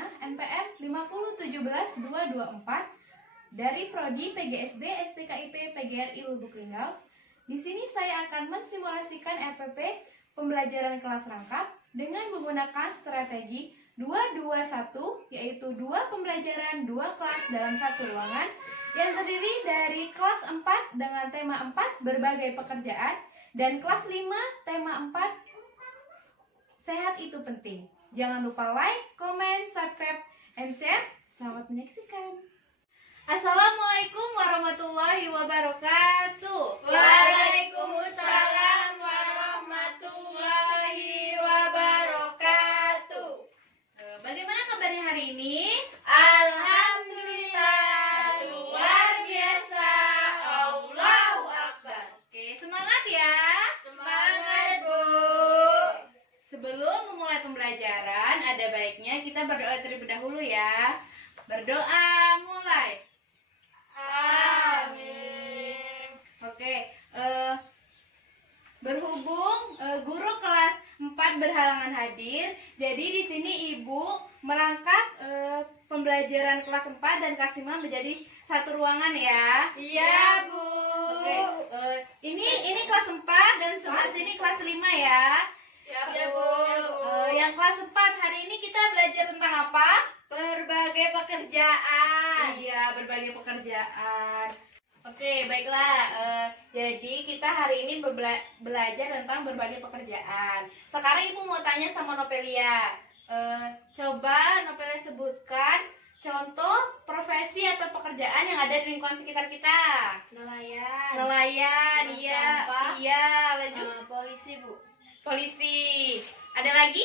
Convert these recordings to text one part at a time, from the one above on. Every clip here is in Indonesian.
Perdana NPM 5017224 dari Prodi PGSD STKIP PGRI Lubuk Linggau. Di sini saya akan mensimulasikan RPP pembelajaran kelas rangkap dengan menggunakan strategi 221, yaitu 2 pembelajaran 2 kelas dalam satu ruangan yang terdiri dari kelas 4 dengan tema 4 berbagai pekerjaan dan kelas 5 tema 4 sehat itu penting. Jangan lupa like, comment, subscribe, and share. Selamat menyaksikan. Assalamualaikum warahmatullahi wabarakatuh. Waalaikumsalam warahmatullahi wabarakatuh. Bagaimana kabarnya hari ini? Alhamdulillah, luar biasa. Allahu Akbar. Oke, semangat ya. Semangat, Bu. Sebelum memulai pembelajaran, ada baiknya kita berdoa terlebih dahulu ya. Berdoa, mulai. Amin. Oke, berhubung guru kelas 4 berhalangan hadir, jadi di sini Ibu merangkap pembelajaran kelas 4 dan kelas 5 menjadi satu ruangan ya. Iya, Bu. Oke, ini kelas 4 dan sebelah sini kelas 5 ya. Ya, Bu. Yang kelas 4 hari ini kita belajar tentang apa? Berbagai pekerjaan. Iya, berbagai pekerjaan. Oke, baiklah. Jadi kita hari ini belajar tentang berbagai pekerjaan. Sekarang Ibu mau tanya sama Nopelia. Coba Nopelia sebutkan contoh profesi atau pekerjaan yang ada di lingkungan sekitar kita. Nelayan. Nelayan, Tukang iya, sampah. iya. Lanjut. Polisi, Bu. Polisi. Ada lagi?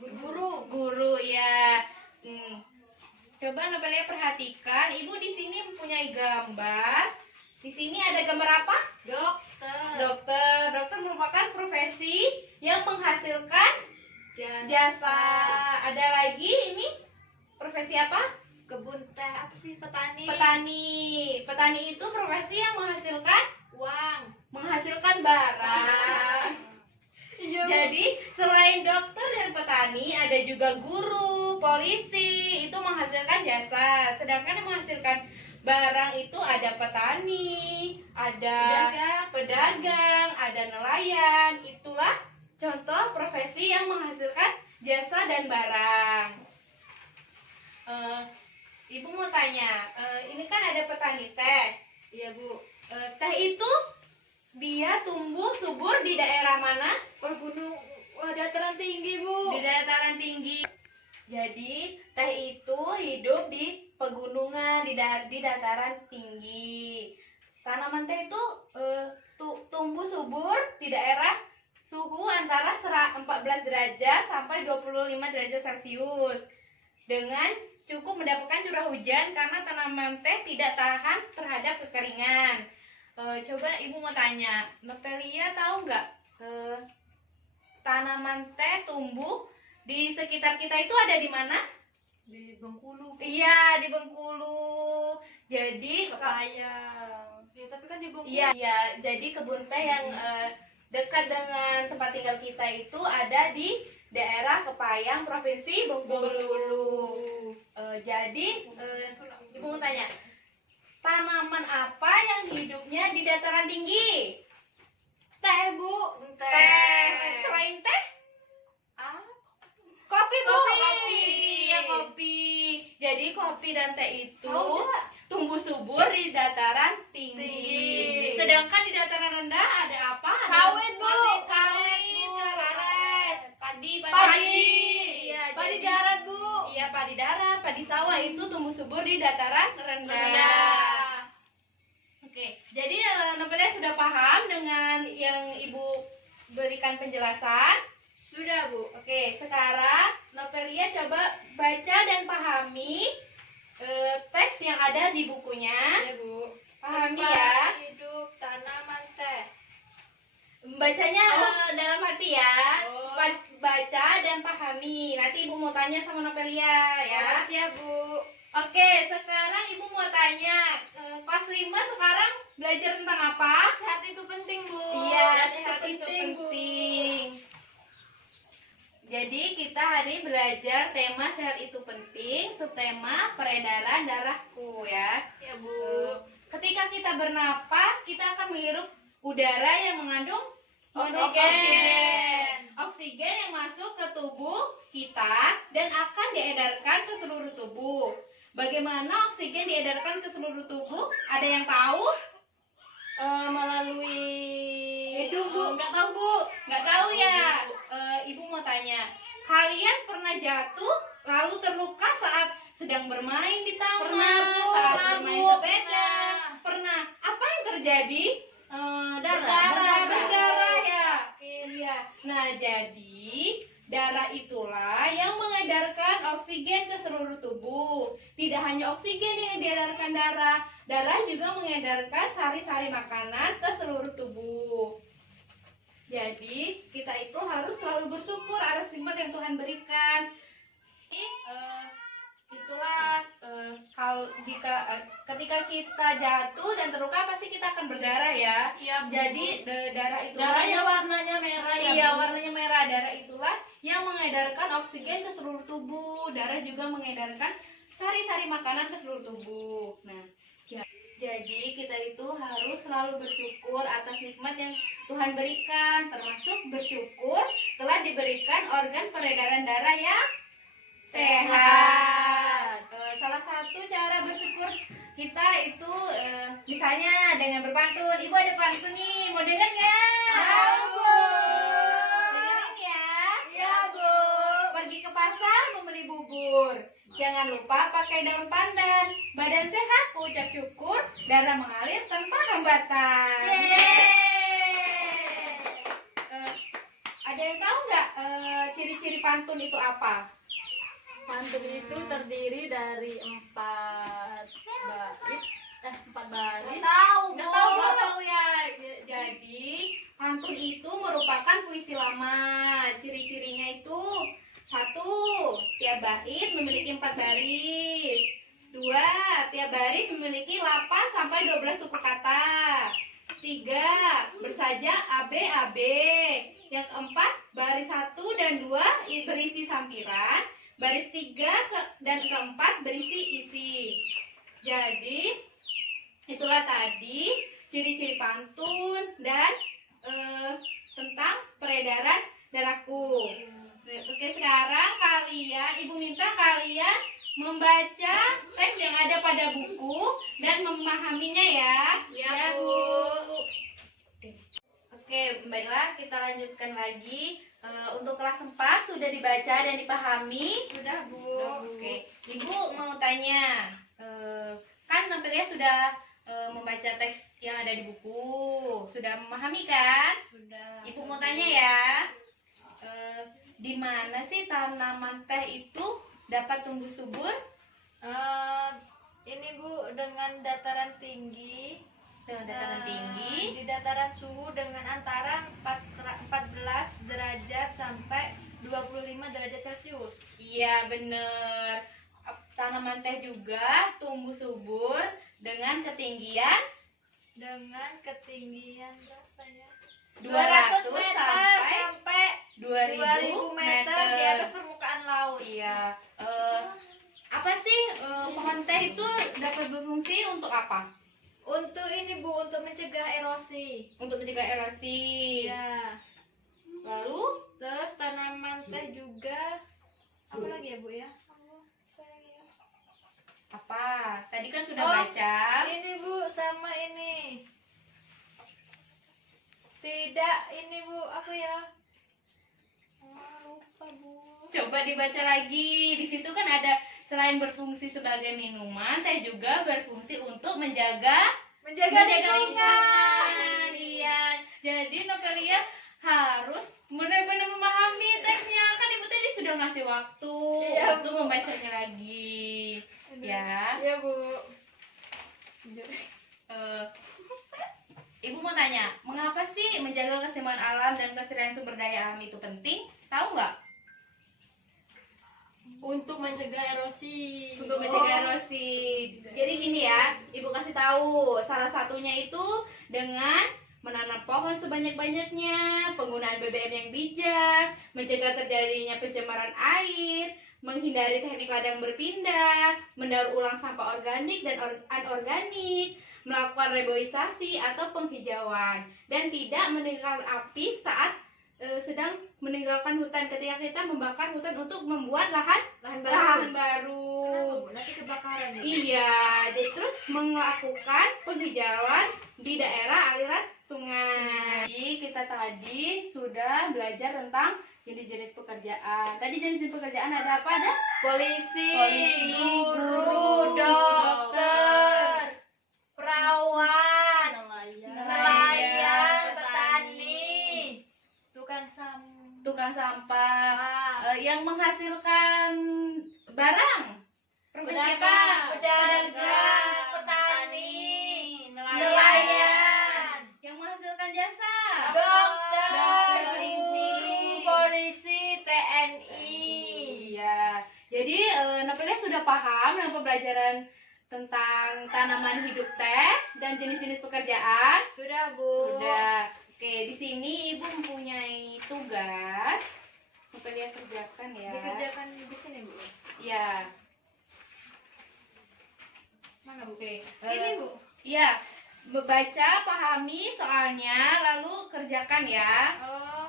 Guru. Guru, ya. Coba Nopelia perhatikan, Ibu di sini mempunyai gambar. Di sini ada gambar apa? Dokter. Dokter merupakan profesi yang menghasilkan jasa. Ada lagi ini profesi apa? Kebun teh, apa sih? Petani. Petani itu profesi yang menghasilkan Uang. menghasilkan barang. Iya. Jadi selain dokter dan petani, ada juga guru, polisi, itu menghasilkan jasa. Sedangkan yang menghasilkan barang itu ada petani, ada pedagang, ada nelayan. Itulah contoh profesi yang menghasilkan jasa dan barang. Ibu mau tanya, ini kan ada petani teh. Iya, Bu. Teh itu dia tumbuh subur di daerah mana? Dataran tinggi, Bu. Di dataran tinggi. Jadi teh itu hidup di pegunungan, di dataran tinggi. Tanaman teh itu tumbuh subur di daerah suhu antara 14 derajat sampai 25 derajat Celcius dengan cukup mendapatkan curah hujan karena tanaman teh tidak tahan terhadap kekeringan. Coba Ibu mau tanya, Nopelia tahu nggak tanaman teh tumbuh di sekitar kita itu ada di mana? Di Bengkulu. Iya, di Bengkulu. Jadi Kepayang. Ya, tapi kan di Bengkulu. iya, jadi kebun teh yang dekat dengan tempat tinggal kita itu ada di daerah Kepayang, Provinsi Bengkulu. Jadi Ibu mau tanya, tanaman apa yang hidupnya di dataran tinggi? Teh, Bu. Teh. Selain teh? Kopi, Bu. Kopi. Iya, kopi. Jadi kopi dan teh itu tumbuh subur di dataran tinggi. Sedangkan di dataran rendah ada apa? Sawit, Bu. Sawit, Karet. Padi. Iya, Padi jadi- darat, Bu. Iya, padi darat, padi sawah itu tumbuh subur di dataran rendah. Rendah. Oke, jadi Nopelia sudah paham dengan yang Ibu berikan penjelasan? Sudah, Bu. Oke, sekarang Nopelia coba baca dan pahami teks yang ada di bukunya. Ya, Bu. Pahami Tempat ya. hidup tanaman teh. Bacanya dalam hati ya. Oh. Baca dan pahami. Nanti Ibu mau tanya sama Nopelia ya. Siap, Bu. Oke, sekarang Ibu mau tanya, kelas 5 sekarang belajar tentang apa? Sehat itu penting, Bu. Iya, Sehat sehat itu penting. Jadi kita hari ini belajar tema sehat itu penting, subtema peredaran darahku ya. Ya, Bu. Ketika kita bernapas, kita akan menghirup udara yang mengandung Oksigen. Oksigen yang masuk ke tubuh kita dan akan diedarkan ke seluruh tubuh. Bagaimana oksigen diedarkan ke seluruh tubuh? Ada yang tahu? Melalui Hidung, Bu. Nggak tahu, Bu. Nggak tahu ya? Ibu mau tanya. Kalian pernah jatuh lalu terluka saat sedang bermain di taman, Pernah, Bu. saat Pernah, bermain Bu. sepeda? Pernah. Apa yang terjadi? Darah. Berdarah ya. Iya. Nah, jadi darah itulah yang mengedarkan oksigen ke seluruh tubuh. Tidak hanya oksigen yang diedarkan darah, darah juga mengedarkan sari-sari makanan ke seluruh tubuh. Jadi, kita itu harus selalu bersyukur atas nikmat yang Tuhan berikan. Itulah ketika kita jatuh dan terluka pasti kita akan berdarah ya. Iya, Bu. Jadi darah itu Darahnya warnanya merah ya. iya, Bu. warnanya merah. Darah itulah yang mengedarkan oksigen ke seluruh tubuh. Darah juga mengedarkan sari-sari makanan ke seluruh tubuh. Nah, jadi kita itu harus selalu bersyukur atas nikmat yang Tuhan berikan, termasuk bersyukur telah diberikan organ peredaran darah yang sehat. Salah satu cara bersyukur kita itu misalnya dengan berpantun. Ibu ada pantun nih, mau dengar nggak? Mau, Bu. Dengerin ya. Ya, Bu. Pergi ke pasar membeli bubur. Jangan lupa pakai daun pandan. Badan sehat, ucap syukur. Darah mengalir tanpa hambatan. Ada yang tahu nggak ciri-ciri pantun itu apa? Pantun itu terdiri dari 4 baris. Nggak tahu ya. Jadi pantun itu merupakan puisi lama. Ciri-cirinya itu 1. Tiap bait memiliki 4 baris. 2. Tiap baris memiliki 8 sampai 12 suku kata. 3. Bersaja AB. Yang keempat, baris 1 dan 2 berisi sampiran. Baris 3 dan keempat berisi isi. Jadi itulah tadi ciri-ciri pantun dan tentang peredaran darahku. Oke, sekarang Ibu minta kalian membaca teks yang ada pada buku dan memahaminya ya. Ya, Bu. Oke, baiklah kita lanjutkan lagi. Untuk kelas 4 sudah dibaca dan dipahami. Sudah, Bu. Oke, Ibu mau tanya, kan Novelia sudah membaca teks yang ada di buku, sudah memahami kan? Sudah. Ibu mau tanya ya, di mana sih tanaman teh itu dapat tumbuh subur? Ini, Bu, dengan dataran tinggi. Dengan dataran tinggi. Di dataran suhu dengan antara 14 derajat sampai 25 derajat Celcius. Iya bener. Tanaman teh juga tumbuh subur dengan ketinggian berapa ya? 200 sampai sampai 2000 meter di atas permukaan laut. Iya. Apa sih pohon teh itu dapat berfungsi untuk apa? Untuk ini, Bu, untuk mencegah erosi. Untuk mencegah erosi. Ya. Lalu Terus tanaman teh juga apa lagi ya, Bu ya? apa? Tadi kan sudah Oh, baca. Ini, Bu, sama ini. Tidak, ini, Bu, apa ya? Lupa, Bu. Coba dibaca lagi. Di situ kan ada selain berfungsi sebagai minuman, teh juga berfungsi untuk menjaga lingkungan. Iya. Jadi Novelia harus benar-benar memahami teksnya. Kan Ibu tadi sudah ngasih waktu Iya, untuk Bu. membacanya lagi. Ya. Iya, Bu. Ibu mau tanya, mengapa sih menjaga keseimbangan alam dan kelestarian sumber daya alam itu penting? Tahu nggak? Untuk mencegah erosi. Untuk mencegah erosi. Jadi gini ya, Ibu kasih tahu. Salah satunya itu dengan menanam pohon sebanyak-banyaknya, penggunaan BBM yang bijak, mencegah terjadinya pencemaran air, menghindari teknik ladang berpindah, mendaur ulang sampah organik dan anorganik, melakukan reboisasi atau penghijauan, dan tidak meninggalkan api saat sedang meninggalkan hutan ketika kita membakar hutan untuk membuat lahan baru. Kenapa, Bu? Nanti kebakaran ya? Iya, jadi terus melakukan penghijauan di daerah aliran sungai. Jadi kita tadi sudah belajar tentang jenis-jenis pekerjaan. Tadi jenis-jenis pekerjaan ada apa? Ada Polisi, guru, dokter, perawat, nelayan, petani, petani, tukang sampah, yang menghasilkan barang. Profesi apa? pedagang, petani, nelayan, Yang menghasilkan jasa. dokter, Polisi. guru, polisi, TNI. Iya. Jadi Novelia sudah paham dengan pembelajaran tentang tanaman hidup teh dan jenis-jenis pekerjaan. Sudah, Bu. Sudah. Oke, di sini Ibu mempunyai tugas. Novelia kerjakan ya. Dikerjakan di sini, Bu. Iya. Mana, Bu? Oke. Ini, Bu. Iya. Membaca, pahami soalnya, lalu kerjakan ya. Oh.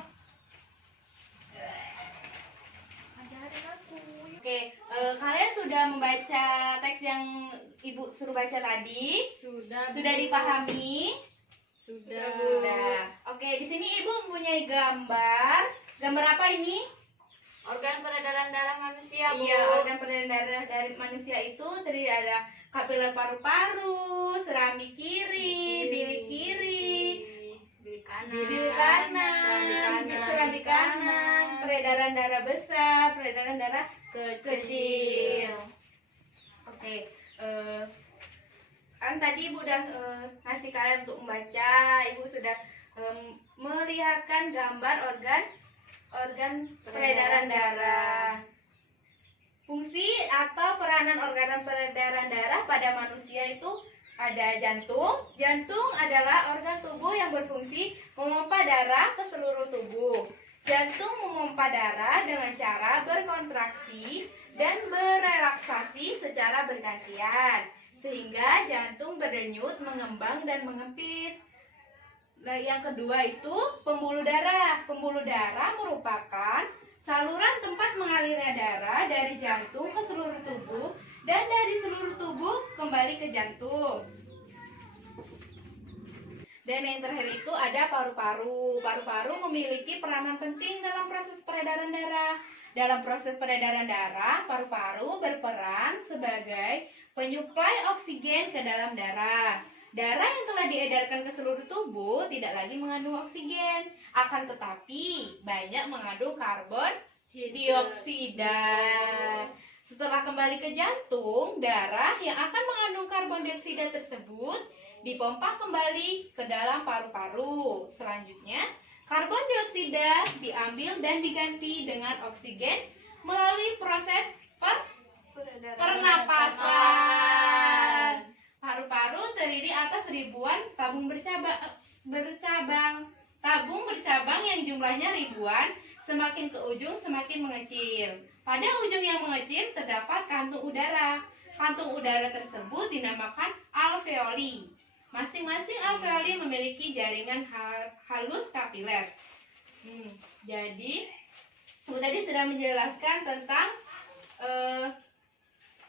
Ajarin aku. Oke, kalian sudah membaca teks yang Ibu suruh baca tadi? Sudah Dipahami? Sudah. Oke, di sini Ibu mempunyai gambar. Gambar apa ini? Organ peredaran darah manusia, Bu. Iya, organ peredaran darah dari manusia itu terdiri ada kapiler paru-paru, serami kiri, bilik kiri, bilik kanan, serambi kanan, peredaran darah besar, peredaran darah kecil. Oke, kan tadi Ibu udah ngasih kalian untuk membaca. Ibu sudah melihatkan gambar organ peredaran darah. Fungsi atau peranan organ peredaran darah pada manusia itu ada jantung. Jantung adalah organ tubuh yang berfungsi memompa darah ke seluruh tubuh. Jantung memompa darah dengan cara berkontraksi dan berelaksasi secara bergantian, sehingga jantung berdenyut, mengembang, dan mengepis. Nah, yang kedua itu pembuluh darah. Pembuluh darah merupakan saluran tempat mengalirnya darah dari jantung ke seluruh tubuh dan dari seluruh tubuh kembali ke jantung. Dan yang terakhir itu ada paru-paru. Paru-paru memiliki peranan penting dalam proses peredaran darah. Dalam proses peredaran darah, paru-paru berperan sebagai penyuplai oksigen ke dalam darah. Darah yang telah diedarkan ke seluruh tubuh tidak lagi mengandung oksigen, akan tetapi banyak mengandung karbon dioksida. Setelah kembali ke jantung, darah yang akan mengandung karbon dioksida tersebut dipompa kembali ke dalam paru-paru. Selanjutnya, karbon dioksida diambil dan diganti dengan oksigen melalui proses pernapasan. Paru-paru terdiri atas ribuan tabung bercabang. Tabung bercabang yang jumlahnya ribuan, semakin ke ujung semakin mengecil. Pada ujung yang mengecil terdapat kantung udara. Kantung udara tersebut dinamakan alveoli. Masing-masing alveoli memiliki jaringan halus kapiler. Jadi, Ibu tadi sudah menjelaskan tentang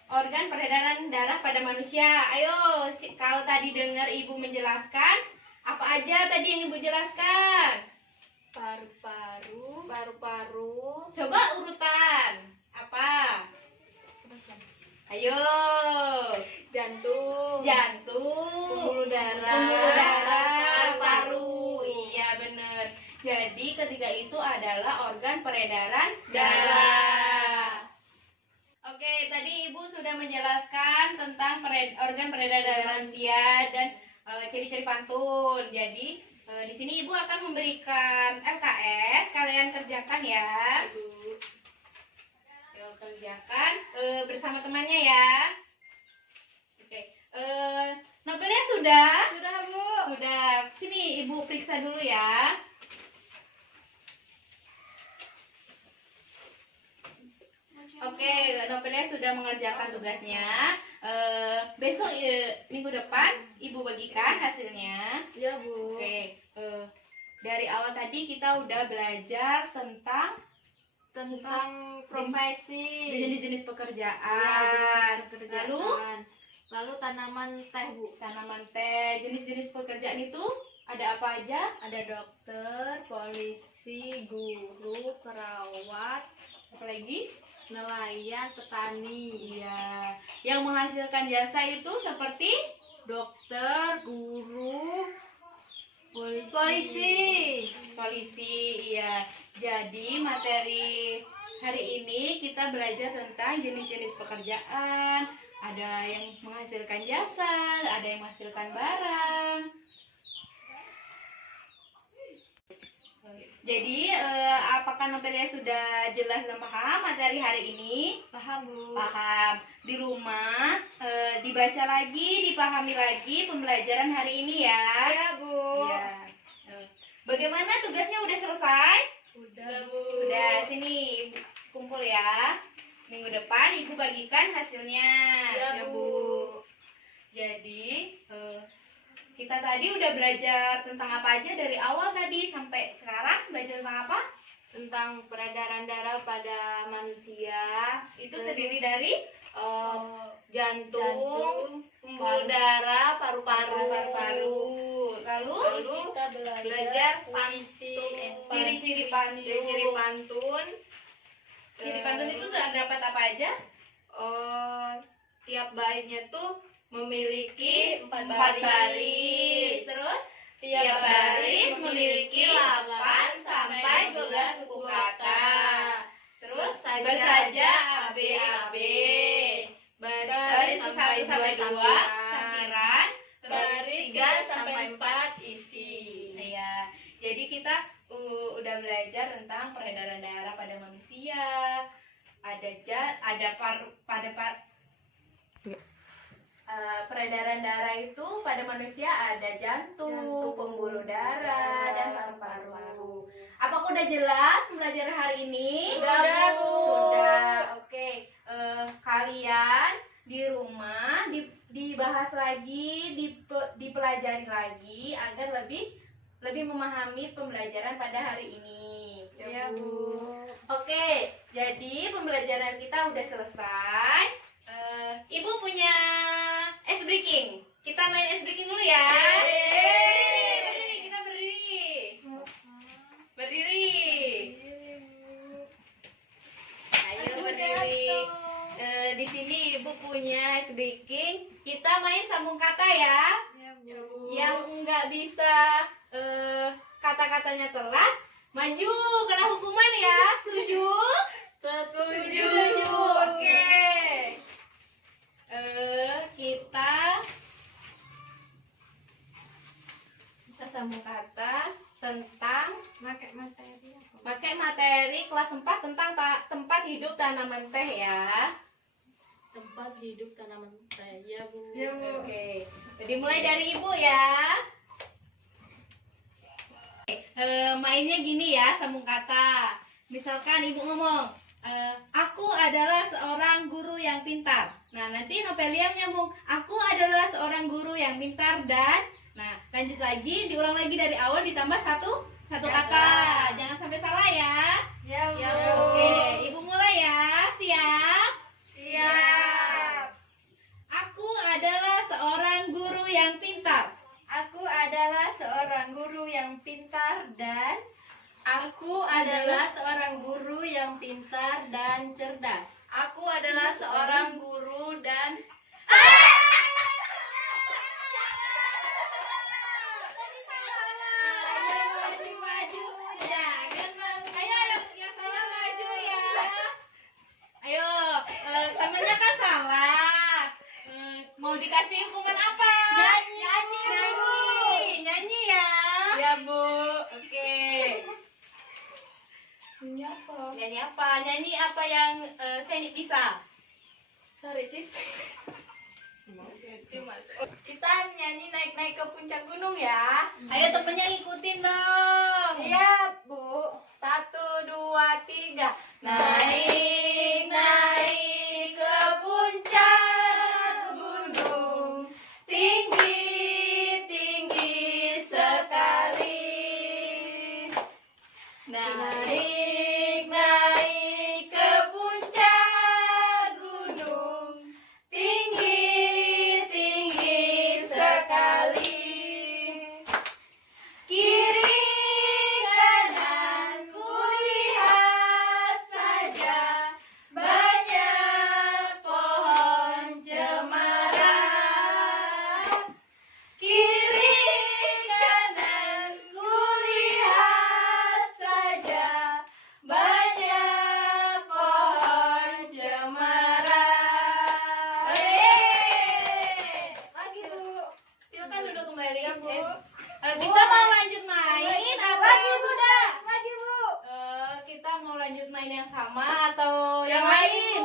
organ peredaran darah pada manusia. Ayo, kalau tadi dengar Ibu menjelaskan, apa aja tadi yang Ibu jelaskan? Paru-paru. Coba urutan. Apa? Ayo. jantung, Jantung, pembuluh darah, paru-paru. Iya, benar. Jadi ketiga itu adalah organ peredaran darah. Oke, tadi Ibu sudah menjelaskan tentang organ peredaran darah manusia dan ciri-ciri pantun. Jadi di sini Ibu akan memberikan LKS, kalian kerjakan ya. Yuk, kerjakan bersama temannya ya. Oke, novelnya sudah? Sudah, Bu. Sudah. Sini Ibu Ibu periksa dulu ya. Oke, Novelia sudah mengerjakan tugasnya. Besok minggu depan Ibu bagikan hasilnya. Ya, Bu. Oke, dari awal tadi kita udah belajar tentang Profesi. jenis-jenis pekerjaan. Ya, jenis pekerjaan. Lalu Lalu tanaman teh, Bu. tanaman teh, jenis-jenis pekerjaan itu ada apa aja? Ada dokter, polisi, guru, perawat, Apalagi? nelayan, petani. Iya, yang menghasilkan jasa itu seperti Dokter, guru, polisi. Polisi, iya. Jadi materi hari ini kita belajar tentang jenis-jenis pekerjaan. Ada yang menghasilkan jasa, ada yang menghasilkan barang. Jadi, apakah Novelia sudah jelas dan paham materi hari ini? Paham, Bu. Paham. Di rumah, dibaca lagi, dipahami lagi pembelajaran hari ini ya. Ya, Bu. Iya. Bagaimana tugasnya udah selesai? Udah, Bu. Sudah, sini Ibu kumpul ya. Minggu depan Ibu bagikan hasilnya. Ya, Bu. Jadi, kita tadi udah belajar tentang apa aja dari awal tadi sampai sekarang. Belajar tentang apa? Tentang peredaran darah pada manusia. Itu terdiri dari Jantung, pembuluh darah, paru-paru. Lalu Lalu belajar ciri-ciri pantun. Ciri-ciri pantun. Ciri pantun itu terdapat apa aja? Tiap baitnya tuh memiliki empat baris. Terus tiap baris memiliki 8 sampai 11 suku kata. Terus bersaja ABAB. Baris 1 sampai 2 sampiran. Baris 3 sampai 4 isi. Iya. Jadi kita udah belajar tentang peredaran darah pada manusia. Peredaran darah itu pada manusia ada jantung, pembuluh darah, dan paru-paru. Apakah udah jelas pembelajaran hari ini? Sudah, Bu. Sudah. Oke. Kalian di rumah dibahas lagi, dipelajari lagi agar lebih memahami pembelajaran pada hari ini. Ya, Bu. Oke, jadi pembelajaran kita udah selesai. Ibu punya ice breaking. Kita main ice breaking dulu ya. Berdiri, kita berdiri. Berdiri. Ayo berdiri. Di sini Ibu punya ice breaking. Kita main sambung kata ya. Yang nggak bisa kata-katanya telat, maju kena hukuman ya. Setuju? Setuju. Oke. Kita sambung kata tentang pakai materi kelas 4 tentang tempat hidup tanaman teh ya. Tempat hidup tanaman teh. Ya, Bu. Oke. Jadi mulai dari Ibu ya. Mainnya gini ya, sambung kata. Misalkan Ibu ngomong, aku adalah seorang guru yang pintar. Nah, nanti Novelia nyambung, aku adalah seorang guru yang pintar dan, nah, lanjut lagi, diulang lagi dari awal ditambah satu kata. Jangan sampai salah ya. Ya, Bu. Oke, Ibu mulai ya. Siap? Siap. Aku adalah seorang guru yang pintar. Aku adalah seorang guru yang pintar dan Aku adalah seorang guru yang pintar dan cerdas. aku adalah seorang guru dan Maju. Jangan malu. Ayo, yang salah maju ya. Ayo, temennya kan salah. Mau dikasih hukuman apa? Nyanyi ya. ya, Bu. Oke. Nyanyi apa? Nyanyi apa yang Seni bisa? Sorry, sis. Kita nyanyi naik-naik ke puncak gunung ya. Ayo temennya ngikutin dong. Iya, Bu. 1, 2, 3. Naik, naik ke puncak gunung, tinggi, tinggi sekali. Naik, naik ke puncak gunung, tinggi, tinggi sekali. Kiri kanan kulihat saja banyak pohon cemara. Kiri kanan kulihat saja banyak pohon cemara. Lagi, Bu. Silakan duduk kembali ya, Bu. Bu. Kita mau lanjut main atau Lagi, Bu. sudah? Lagi, Bu. Kita mau lanjut main yang sama atau yang lain?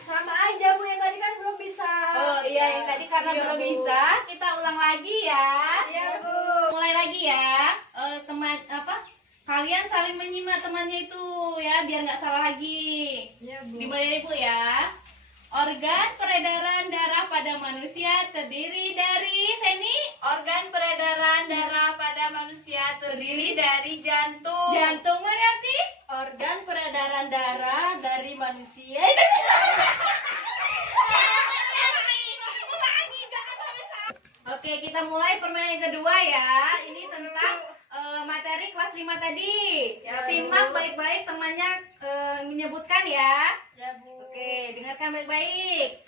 Sama aja, Bu. Yang tadi kan belum bisa. Oh iya, yang tadi karena Iya, belum Bu. bisa, kita ulang lagi ya. Iya, Bu. Mulai lagi ya. Teman apa? Kalian saling menyimak temannya itu ya, biar nggak salah lagi. Iya, Bu. Dimulai dari Bu ya. Organ peredaran darah pada manusia terdiri dari Seni. Organ peredaran darah pada manusia terdiri dari jantung. Jantung berarti organ peredaran darah dari manusia. Oke, kita mulai permainan yang kedua ya. Ini tentang materi kelas 5 tadi. Ya, Simak Bu. baik-baik temannya menyebutkan ya. Ya, Bu. Oke, dengarkan baik-baik.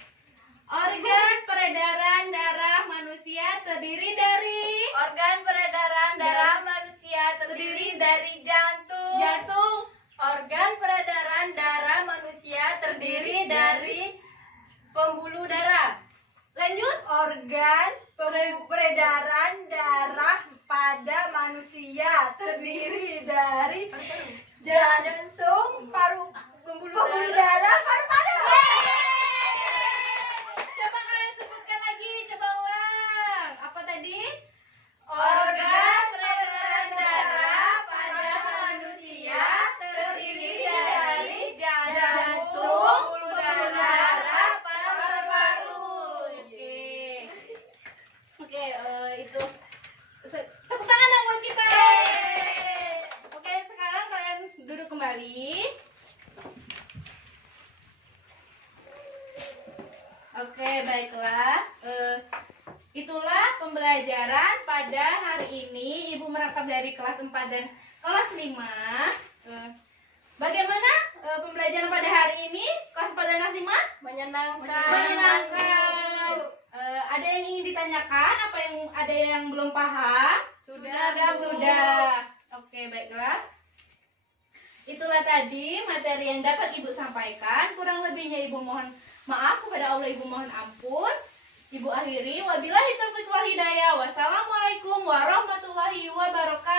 Organ peredaran darah manusia terdiri dari Organ peredaran darah manusia terdiri dari jantung. jantung. Organ peredaran darah manusia terdiri dari pembuluh darah. Lanjut. Organ peredaran darah pada manusia terdiri dari jantung, pembuluh darah, paru-paru. Coba kalian sebutkan lagi, coba ulang. Apa tadi? Organ peredaran darah pada manusia terdiri dari jantung, pembuluh darah, paru-paru. Oke. Oke, itu. Tepuk tangan dong buat kita. Oke, sekarang kalian duduk kembali. Oke, baiklah. Itulah pembelajaran pada hari ini. Ibu merangkap dari kelas 4 dan kelas 5. Bagaimana pembelajaran pada hari ini? Kelas 4 dan kelas 5? Menyenangkan. Menyenangkan. Ada yang ingin ditanyakan? Apa yang ada yang belum paham? Sudah, Bu. Sudah. Oke, baiklah. Itulah tadi materi yang dapat Ibu sampaikan. Kurang lebihnya Ibu mohon maaf, kepada Allah Ibu mohon ampun. Ibu akhiri, wabillahi taufiq wal hidayah. Wassalamualaikum warahmatullahi wabarakatuh.